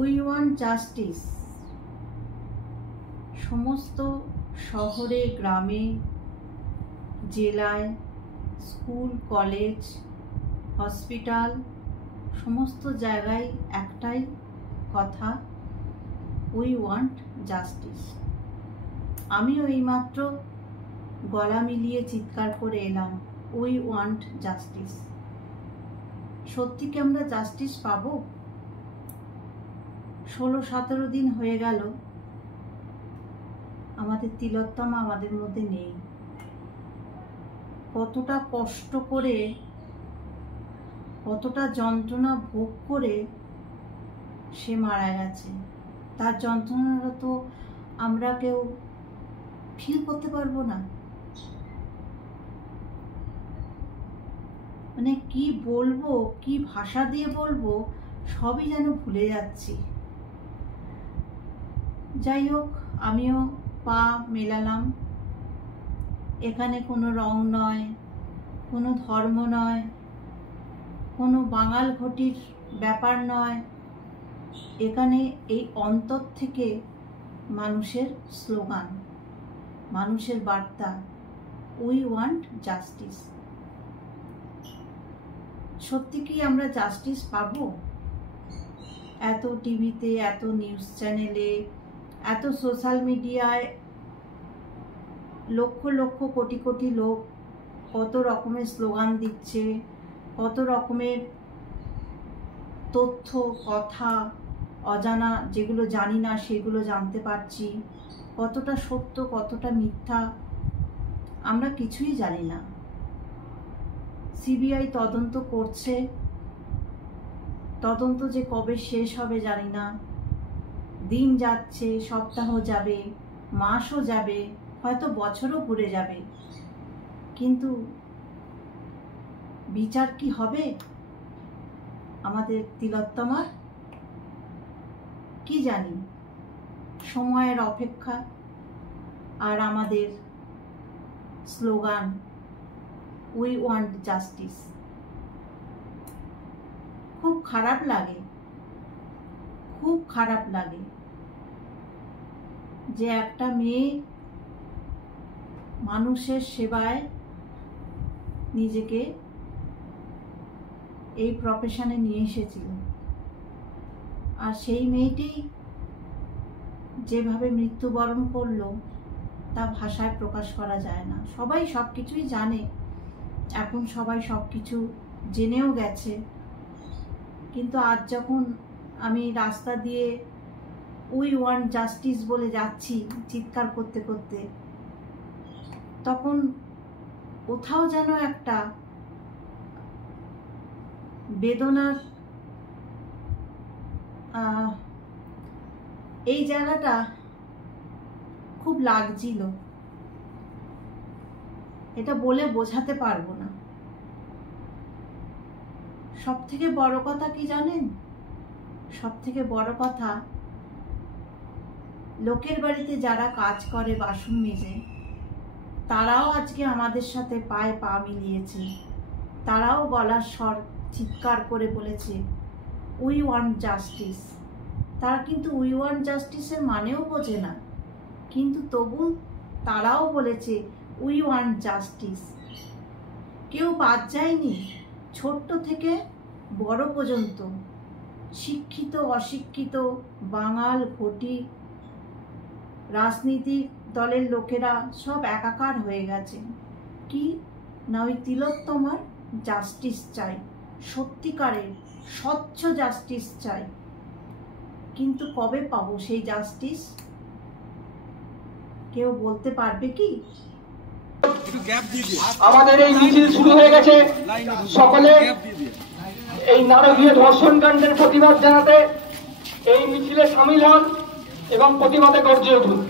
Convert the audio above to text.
We want justice সমস্ত শহরে, গ্রামে, জেলায়, স্কুল, কলেজ, হসপিটাল, সমস্ত জায়গায় একটাই কথা, উই ওয়ান্ট জাস্টিস। আমিও এইমাত্র গলা মিলিয়ে চিৎকার করে এলাম, উই ওয়ান্ট জাস্টিস। সত্যি কি আমরা জাস্টিস পাবো? 16-17 দিন হয়ে গেল আমাদের তিলোত্তমা আমাদের মধ্যে নেই। কতটা কষ্ট করে, কতটা যন্ত্রণা ভোগ করে সে মারা গেছে, তার যন্ত্রণাটা তো আমরা কেউ ফিল করতে পারবো না। মানে কি বলবো, কি ভাষা দিয়ে বলবো, সবই যেন ভুলে যাচ্ছি। যাই হোক, আমিও পা মেলালাম। এখানে কোনো রং নয়, কোনো ধর্ম নয়, কোনো বাঙাল ঘটির ব্যাপার নয়। এখানে এই অন্তর থেকে মানুষের স্লোগান, মানুষের বার্তা, উই ওয়ান্ট জাস্টিস। সত্যি কি আমরা জাস্টিস পাবো? এত টিভিতে, এত নিউজ চ্যানেলে, এত সোশ্যাল মিডিয়ায় লক্ষ লক্ষ কোটি কোটি লোক কত রকমের স্লোগান দিচ্ছে, কত রকমের তথ্য, কথা, অজানা যেগুলো জানি না সেগুলো জানতে পারছি। কতটা সত্য, কতটা মিথ্যা আমরা কিছুই জানি না। সিবিআই তদন্ত করছে, তদন্ত যে কবে শেষ হবে জানি না। দিন যাচ্ছে, সপ্তাহ যাবে, মাসও যাবে, হয়তো বছরও ঘুরে যাবে, কিন্তু বিচার কি হবে আমাদের তিলোত্তমার? কি জানি। সময়ের অপেক্ষা আর আমাদের স্লোগান, উই ওয়ান্ট জাস্টিস। খুব খারাপ লাগে, খুব খারাপ লাগে যে একটা মেয়ে মানুষের সেবায় নিজেকে এই প্রফেশনে নিয়ে এসেছিল, আর সেই মেয়েটি যেভাবে মৃত্যুবরণ করলো তা ভাষায় প্রকাশ করা যায় না। সবাই সব কিছুই জানে, এখন সবাই সব কিছু জেনেও গেছে, কিন্তু আজ যখন আমি রাস্তা দিয়ে উই ওয়ান্ট জাস্টিস বলে যাচ্ছি চিৎকার করতে করতে, তখন কোথাও যেন একটা বেদনার এই জায়গাটা খুব লাগছিল। এটা বলে বোঝাতে পারবো না। সব থেকে বড় কথা কি জানেন? সব থেকে বড় কথা, লোকের বাড়িতে যারা কাজ করে, বাসন মেজে, তারাও আজকে আমাদের সাথে পায়ে পা মিলিয়েছে। তারাও গলার স্বর চিৎকার করে বলেছে উই ওয়ান্ট জাস্টিস। তারা কিন্তু উই ওয়ান্ট জাস্টিসের মানেও বোঝে না, কিন্তু তবু তারাও বলেছে উই ওয়ান্ট জাস্টিস। কেউ বাদ যায়নি, ছোট্ট থেকে বড় পর্যন্ত, শিক্ষিত, অশিক্ষিত, বাঙাল, ঘটি, রাজনীতিক দলের লোকেরা সব একাকার হয়ে গেছে। কি না, ওই তিলোত্তমার জাস্টিস চাই, সত্যিকারের স্বচ্ছ জাস্টিস চাই। কিন্তু কবে পাবো সেই জাস্টিস? কেউ বলতে পারবে কি? আমাদের এই মিছিল শুরু হয়ে গেছে। সকলে এই নারকীয় ধর্ষণ কাণ্ডের প্রতিবাদ জানাতে এই মিছিলে সামিল হন এবং প্রতিবাদে গর্জে উঠুন।